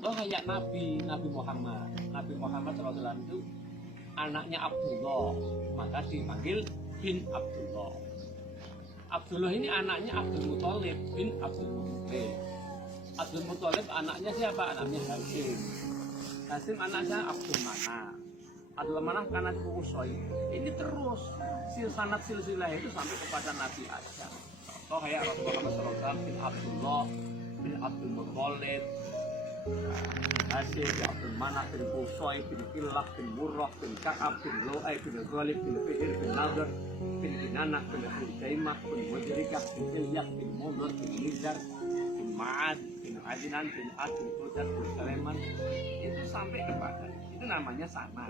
contoh kayak Nabi Muhammad SAW itu anaknya Abdullah, maka dipanggil bin Abdullah. Abdullah ini anaknya Abdul Muthalib bin Abdul Muthalib. Abdul Muthalib anaknya siapa? Anaknya Hasim. Hasim anaknya Abdul Manaf. Abdul Manaf karena sepupu Soib. Ini terus silsilah itu sampai kepada Nabi Adam. Contoh kayak Rasulullah SAW bin Abdullah bin Abdul Muthalib, Hasim bin Abdul Manaf bin Qusay bin Kilab bin Murrah bin Ka'ab bin Lu'ay bin Ghalib bin Fi'il bin Nadhr bin Kinanah bin Hujaimah bin Mudrikah bin Ilyas bin Mudhar bin Nizar bin Ma'ad bin Adinan bin Ad bin Qudad bin Sulaiman. Itu sampai kepada itu namanya sana.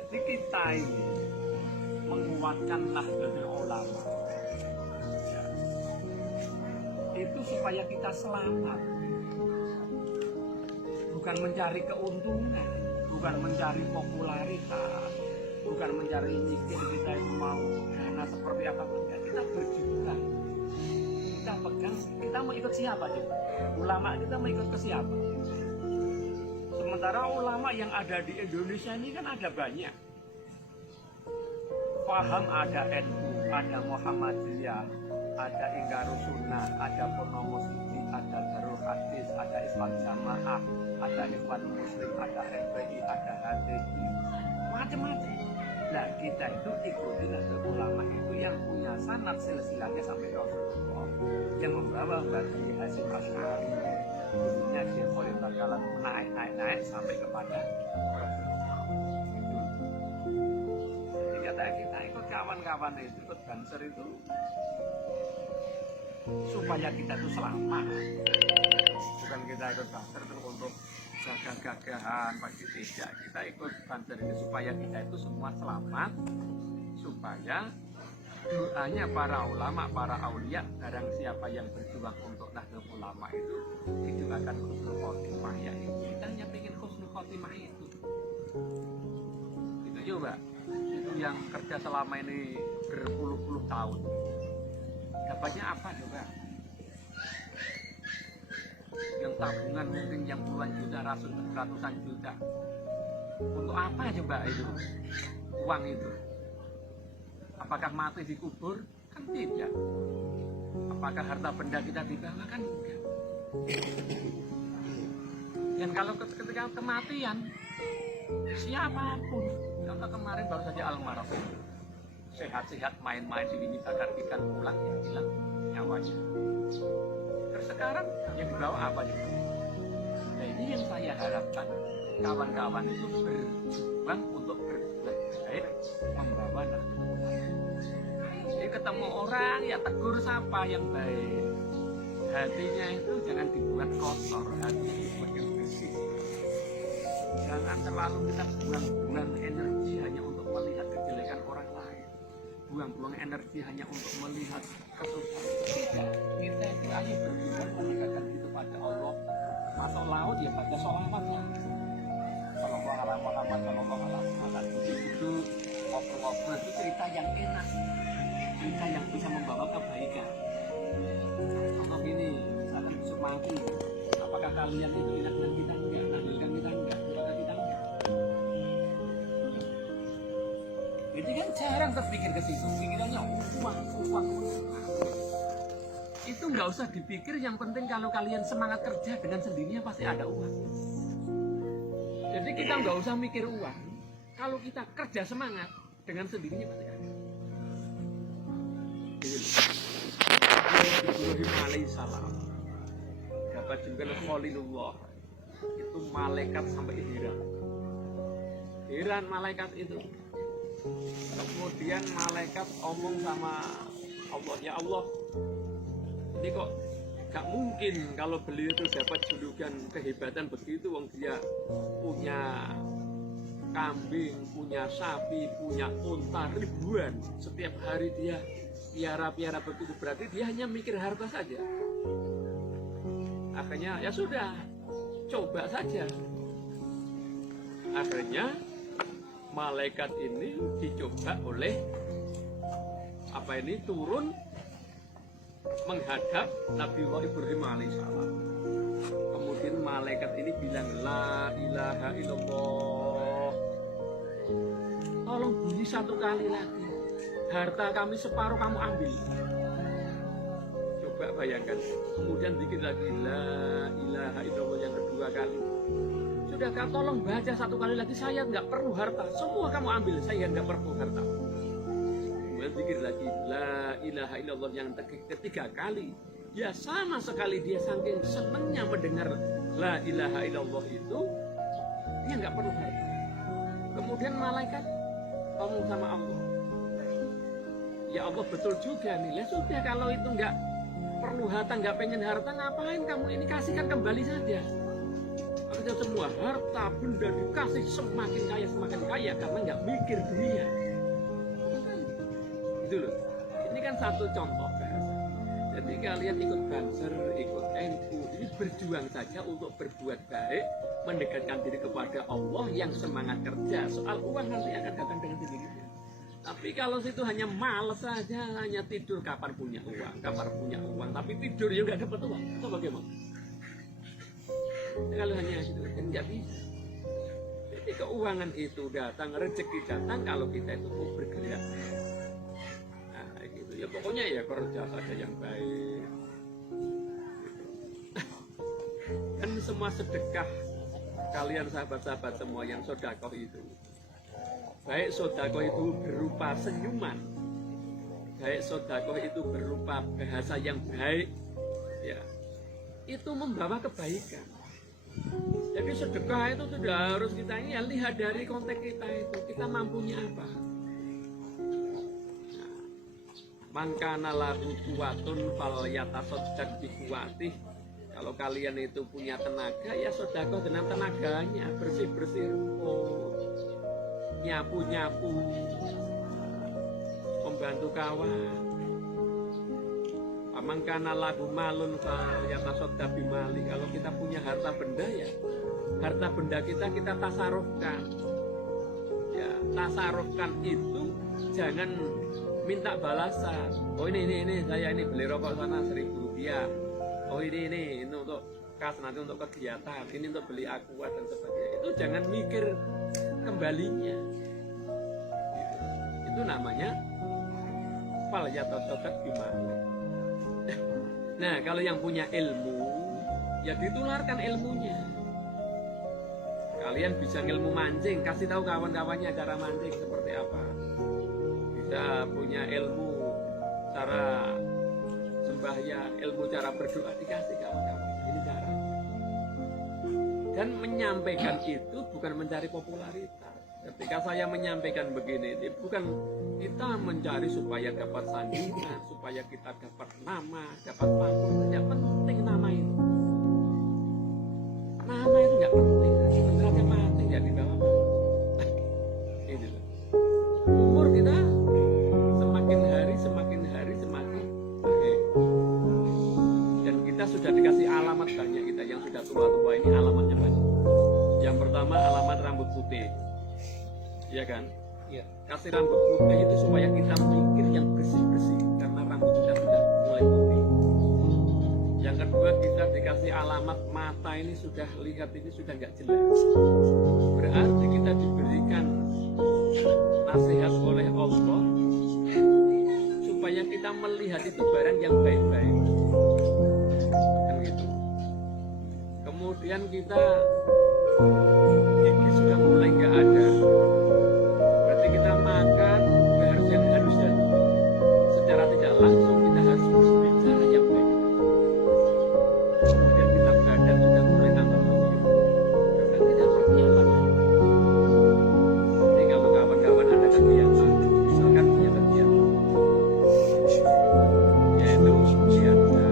Jadi kita ini menguatkan Nahdlatul Ulama ya, itu supaya kita selamat, bukan mencari keuntungan, bukan mencari popularitas, bukan mencari mikir kita itu mau dana seperti apa enggak. Kita berjuang, kita pegang, kita mau ikut siapa coba? Ulama kita mau ikut ke siapa? Sementara ulama yang ada di Indonesia ini kan ada banyak. Paham ada NU, ada Muhammadiyah, ada Inggarus Sunnah, ada Purnomo Sidi, ada Darul Hadis, ada Islam Jamaah, ada Ikhwan Muslim, ada FPI, ada HTI, macam-macam. Nah kita itu ikuti ulama itu yang punya sanad silsilahnya sampai Rasulullah, yang membawa bagi Hasyim Asy'ari, kemudian dia Khalil bakalan naik sampai kepada Rasulullah. Jadi kata kita ikut kawan-kawan itu, ikut Banser itu supaya kita itu selamat, bukan kita ikut Banser itu untuk jaga gagahan pasti tidak. Kita ikut Banser ini supaya kita itu semua selamat, supaya doanya para ulama, para aulia, barang siapa yang berjuang untuk Nahdlatul Ulama itu didoakan husnul khotimah. Ya kita hanya ingin husnul khotimah itu coba. Itu yang kerja selama ini berpuluh-puluh tahun, dapatnya apa coba? Yang tabungan mungkin yang puluhan juta, ratusan juta, untuk apa coba itu uang itu? Apakah mati dikubur? Kan tidak. Apakah harta benda kita dibawa? Kan enggak. Dan kalau ketika kematian, siapapun, contoh kemarin baru saja almarhum, sehat-sehat main-main dibakar ikan pulang, ya hilang nyawanya. Terus sekarang yang dibawa apa juga? Nah ini yang saya harapkan kawan-kawan itu berjuang untuk berbuat baik, membawa Nahdlatul Ulama. Jadi ketemu orang ya tegur sapa yang baik. Hatinya itu jangan dibuat kotor, hati dibuat yang bersih. Jangan terlalu kita buang-buang energi hanya untuk melihat kejelekan orang lain, buang-buang energi hanya untuk melihat kesusahan. Tidak, kita itu ayo berjuang menegakkan itu pada Allah. Masuk laut ya baca sholawat lah. Sallallahu alaihi wasallam itu ngobrol-ngobrol itu cerita yang enak, cerita yang bisa membawa kebaikan. Contoh gini, misalkan besok mati, apakah kalian itu enak dengan kita enggak, nandilkan kita enggak, doakan kita enggak? Itu kan jarang terpikir ke situ, pikirannya uang. Itu nggak usah dipikir, yang penting kalau kalian semangat kerja dengan sendirinya pasti ada uang. Jadi kita nggak usah mikir uang, kalau kita kerja semangat dengan sendirinya pasti ada. Ibrahim alaihissalam dapat juga Khalilullah, itu malaikat sampai heran malaikat itu. Kemudian malaikat omong sama Allah, ya Allah, ini kok gak mungkin kalau beliau itu dapat julukan kehebatan begitu, wong dia punya kambing, punya sapi, punya unta ribuan, setiap hari dia piara-piara begitu, berarti dia hanya mikir harta saja. Akhirnya ya sudah, coba saja. Akhirnya malaikat ini dicoba oleh turun menghadap Nabiullah Ibrahim alaihissalam. Kemudian malaikat ini bilang la ilaha illallah. Tolong bunyi satu kali lagi. Harta kami separuh kamu ambil. Coba bayangkan. Kemudian dikit lagi la ilaha illallah yang kedua kali. Sudah kau tolong baca satu kali lagi, saya nggak perlu harta. Semua kamu ambil, saya nggak perlu harta. Kemudian dikit lagi la ilaha illallah yang ketiga kali. Ya sama sekali dia saking senangnya mendengar la ilaha illallah itu, dia nggak perlu harta. Kemudian malaikat ngomong sama Allah, ya Allah betul juga nih. Ya sudah kalau itu nggak perlu harta, nggak pengen harta, ngapain kamu ini, kasihkan kembali saja. Artinya semua harta benda dikasih semakin kaya karena nggak mikir dunia. Itu loh. Ini kan satu contoh bahasa. Jadi kalian ikut Banser, ikut NU, ini berjuang saja untuk berbuat baik, mendekatkan diri kepada Allah yang semangat kerja. Soal uang nanti akan datang dengan sendirinya. Tapi kalau situ hanya malas saja, hanya tidur kapan punya uang, tapi tidur ya nggak dapat uang. Itu bagaimana? Kalau hanya itu kan nggak bisa. Jadi keuangan itu datang, rezeki datang kalau kita itu mau bergerak. Ya pokoknya ya kerja saja yang baik. Kan semua sedekah kalian sahabat-sahabat semua yang sodakoh itu, baik sodakoh itu berupa senyuman, baik sodakoh itu berupa bahasa yang baik, ya itu membawa kebaikan. Jadi sedekah itu sudah harus kita ini ya, lihat dari konteks kita itu, kita mampunya apa. Mangkana lahu kuwatun fal yatasaddaq bi kuwatih. Kalau kalian itu punya tenaga, ya sedekah dengan tenaganya, bersih-bersih rumput, nyapu-nyapu, membantu kawan. Mangkana lahu malun fal yatasaddaq bi mali. Kalau kita punya harta benda ya, harta benda kita tasarufkan. Ya, tasarufkan itu jangan minta balasan. Oh ini saya ini beli rokok sana 1.000 rupiah. Oh ini untuk kas nanti untuk kegiatan. Ini untuk beli aqua dan sebagainya. Itu jangan mikir kembalinya. Itu namanya fal yatasaddaq bimali. Nah kalau yang punya ilmu, ya ditularkan ilmunya. Kalian bisa ilmu mancing, kasih tahu kawan-kawannya cara mancing seperti apa. Bisa punya ilmu cara sembahyang, ilmu cara berdoa, dikasih kawan-kawan. Ini cara. Dan menyampaikan itu bukan mencari popularitas. Ketika saya menyampaikan begini, ini bukan kita mencari supaya dapat sanjungan, supaya kita dapat nama, dapat panggung. Tidak penting nama itu. Nama itu tidak penting. Sebenarnya mati ya di bawah. Ini loh. Umur kita semakin hari semakin baik. Dan kita sudah dikasih alamat banyak, kita yang sudah tua-tua ini alamatnya banyak. Yang pertama alamat rambut putih. Iya kan? Iya. Kasih rambut putih itu supaya kita mikir yang bersih-bersih karena rambut kita sudah mulai putih. Yang kedua kita dikasih alamat mata ini sudah lihat ini sudah nggak jelas. Berarti kita diberikan nasihat oleh Allah supaya kita melihat itu barang yang baik-baik. Kan gitu. Kemudian kita gigi sudah mulai nggak ada. Berarti kita makan harusnya secara tidak langsung kita harus berbicara yang baik. Kemudian kita badan sudah mulai tambah lebih. Berarti kita persiapan. Jadi kalau kawan-kawan ada kegiatan, misalkan punya kegiatan, yaitu biasa.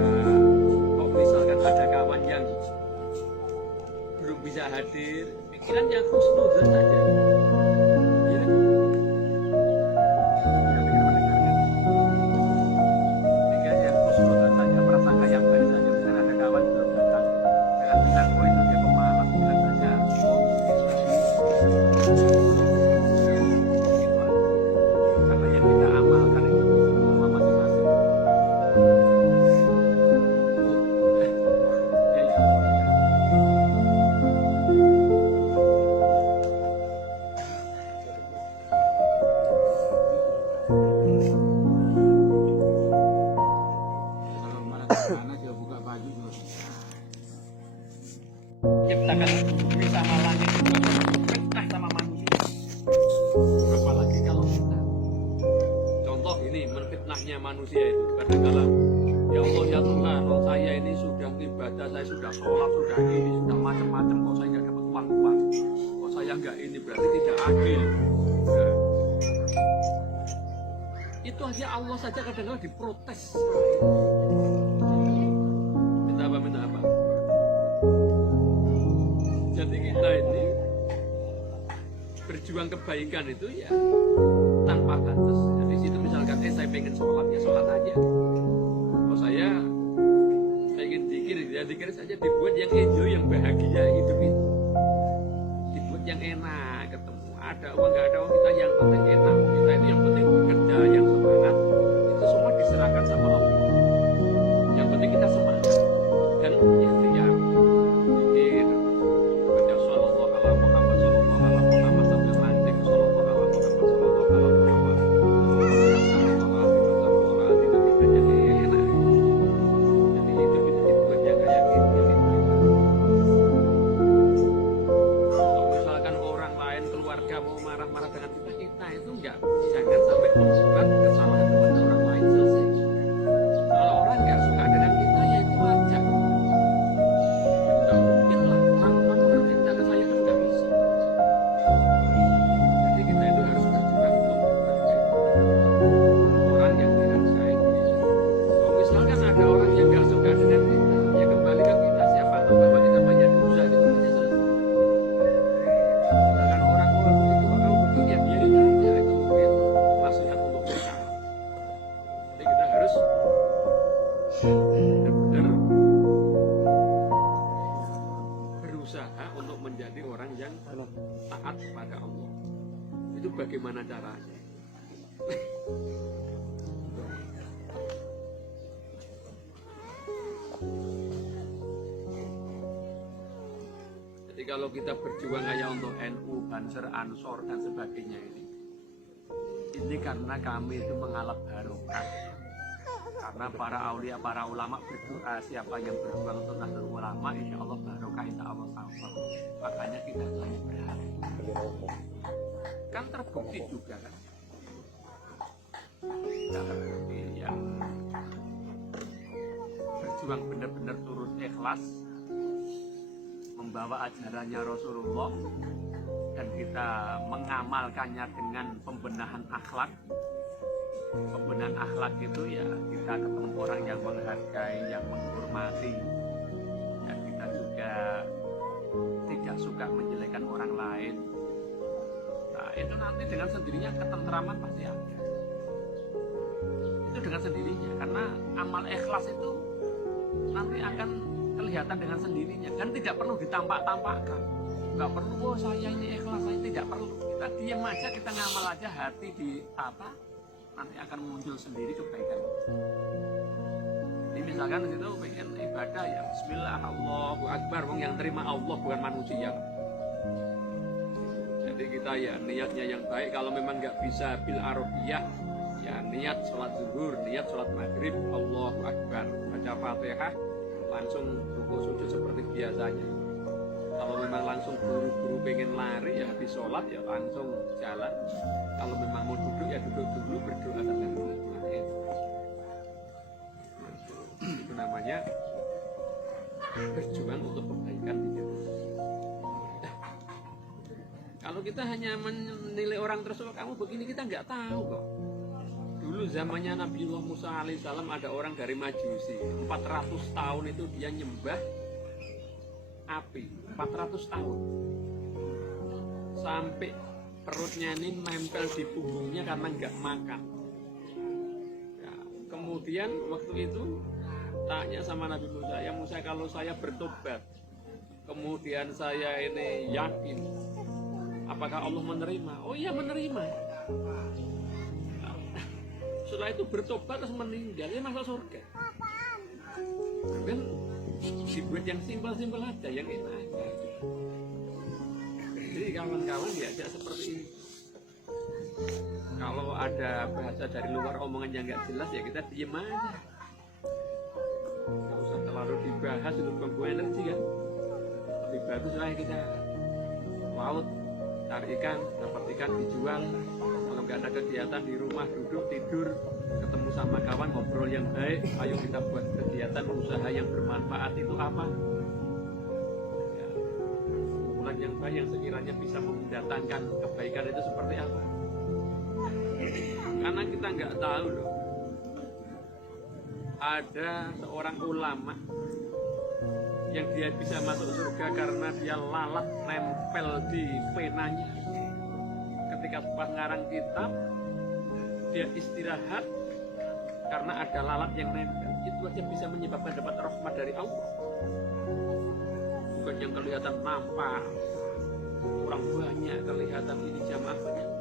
Oh misalkan ada kawan yang belum bisa hadir, pikirannya khusnudzon saja. Ya. Pikirannya khusnudzon saja, prasangka yang baik saja. Misalnya ada kawan belum datang, jangan bilang oh itu dia pemalas, bilang saja. Karena yang kita amalkan itu semua masing-masing. Ya. Ciptakan bumi sama langit itu fitnah sama manusia. Apalagi kalau kita contoh ini menfitnahnya manusia itu kadang-kala ya Allah ya Tuhan, kalau saya ini sudah ibadah, saya sudah sholat, sudah ini, sudah macam-macam, kok saya nggak dapat uang, kok saya nggak ini, berarti tidak adil. Nah, itu aja Allah saja kadang-kala diprotes. Minta apa? Jadi kita ini berjuang kebaikan itu ya tanpa batas. Jadi situ misalkan saya pengen sholat ya sholat aja. Kalau saya pengen dikir ya dikir saja, dibuat yang enjoy, yang bahagia hidup itu. Dibuat yang enak, ketemu ada uang nggak ada uang, kita yang penting enak, kita itu yang penting kerja yang semangat, itu semua diserahkan sama Allah. Yang penting kita semangat dan ikhtiar. Pikir baca shollallahu ala Muhammad sallallahu ala Muhammad sambil mancing shollallahu ala Muhammad sallallahu ala Muhammad. Jadi enak. Jadi hidup itu dibuat yang kayak gitu. Kalau misalkan orang lain keluarga mau marah-marah dengan kita itu enggak, jangan sampai membuat kesalahan kepada orang lain, selesai. Kalau orang nggak suka dengan kita ya itu wajar. Nggak mungkin lah orang melakukan cinta ke saya kan nggak bisa. Jadi kita itu harus berjuang untuk menghargai orang yang dihargai. Kalau misalkan ada orang yang nggak suka dengan kita, ya kembali ke kita, siapa tahu bahwa kita banyak dosa, itu aja selesai. Misalkan orang itu bakal begini ya biarin aja, itu mungkin nasihat untuk kita. Jadi kita harus benar-benar berusaha untuk menjadi orang yang taat kepada Allah. Itu bagaimana caranya? Jadi kalau kita berjuang hanya untuk NU, Banser, Ansor dan sebagainya ini karena kami itu mengalap barokah. Karena para aulia, para ulama berdoa, siapa yang berjuang untuk Nahdlatul Ulama, insya Allah barokah, insya Allah sama. Makanya kita banyak berharap. Kan terbukti juga kan. Kita terbukti yang berjuang benar-benar turut ikhlas, membawa ajarannya Rasulullah, dan kita mengamalkannya dengan pembenahan akhlak. Pembenahan akhlak itu ya kita ketemu orang yang menghargai, yang menghormati, dan kita juga tidak suka menjelekkan orang lain. Nah itu nanti dengan sendirinya ketentraman pasti ada. Itu dengan sendirinya, karena amal ikhlas itu nanti akan kelihatan dengan sendirinya, dan tidak perlu ditampak-tampakkan. Nggak perlu, oh saya ini ikhlas, saya tidak perlu. Kita diam aja, kita ngamal aja, hati di apa, nanti akan muncul sendiri kebaikan. Jadi misalkan di situ pengen ibadah ya Bismillah, Allahu Akbar, wong yang terima Allah bukan manusia. Jadi kita ya niatnya yang baik. Kalau memang nggak bisa bil arabiyah, ya niat sholat zuhur, niat sholat maghrib, Allahu Akbar, baca Fatihah, langsung rukuk sujud seperti biasanya. Kalau memang langsung buru-buru pengen lari ya habis sholat ya langsung jalan. Kalau memang mau duduk ya duduk dulu, berdoa sampai terakhir. Itu namanya berjuang untuk kebaikan hidup. Kalau kita hanya menilai orang terus, oh, kamu begini, kita nggak tahu kok. Dulu zamannya Nabiullah Musa alaihissalam ada orang dari Majusi, 400 tahun itu dia nyembah api, 400 tahun. Sampai perutnya ini nempel di punggungnya karena nggak makan. Ya, kemudian waktu itu tanya sama Nabi Musa, ya Musa, kalau saya bertobat, kemudian saya ini yakin, apakah Allah menerima? Oh iya menerima. Nah, setelah itu bertobat terus meninggal, ya masuk surga. Kan dibuat yang simpel-simpel aja, yang enak aja. Jadi kawan-kawan diajak seperti ini. Kalau ada bahasa dari luar omongan yang nggak jelas ya kita diem aja. Nggak usah terlalu dibahas, itu buang-buang energi kan. lebih bagus lah kita laut cari ikan, dapat ikan dijual. Kalau nggak ada kegiatan di rumah duduk tidur, ketemu sama kawan ngobrol yang baik, ayo kita buat kegiatan usaha yang bermanfaat. Itu apa? Ya, kumpulan yang baik yang sekiranya bisa mendatangkan kebaikan itu seperti apa? Karena kita nggak tahu loh. Ada seorang ulama yang dia bisa masuk surga karena dia lalat nempel di penanya. Ketika pas ngarang kitab, dia istirahat karena ada lalat yang nempel. Itu aja bisa menyebabkan dapat rahmat dari Allah. Bukan yang kelihatan nampak, orang banyak kelihatan ini jamaah banyak.